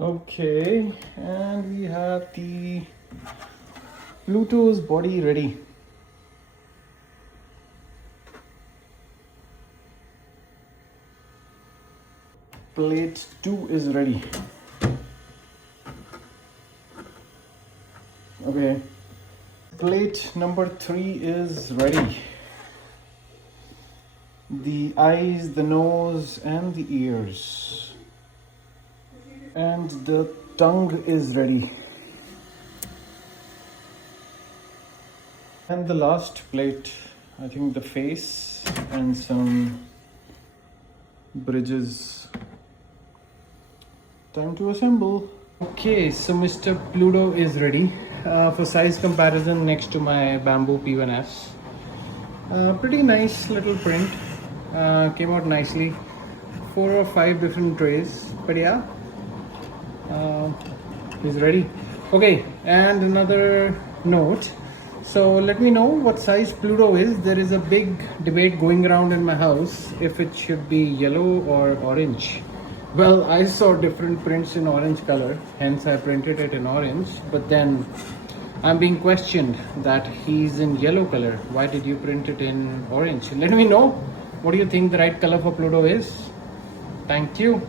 Okay, and we have the Pluto's body ready. Plate 2 is ready. Okay, plate number 3 is ready. The eyes, the nose, and the ears. And the tongue is ready. And the last plate, I think the face and some bridges. Time to assemble. Okay, so Mr. Pluto is ready for size comparison next to my Bambu P1S. Pretty nice little print. Came out nicely. 4 or 5 different trays, but yeah, he's ready. Okay, and another note. So let me know what size Pluto is. There is a big debate going around in my house if it should be yellow or orange. Well, I saw different prints in orange color, hence I printed it in orange. But then I'm being questioned that he's in yellow color. Why did you print it in orange? Let me know. What do you think the right color for Pluto is? Thank you.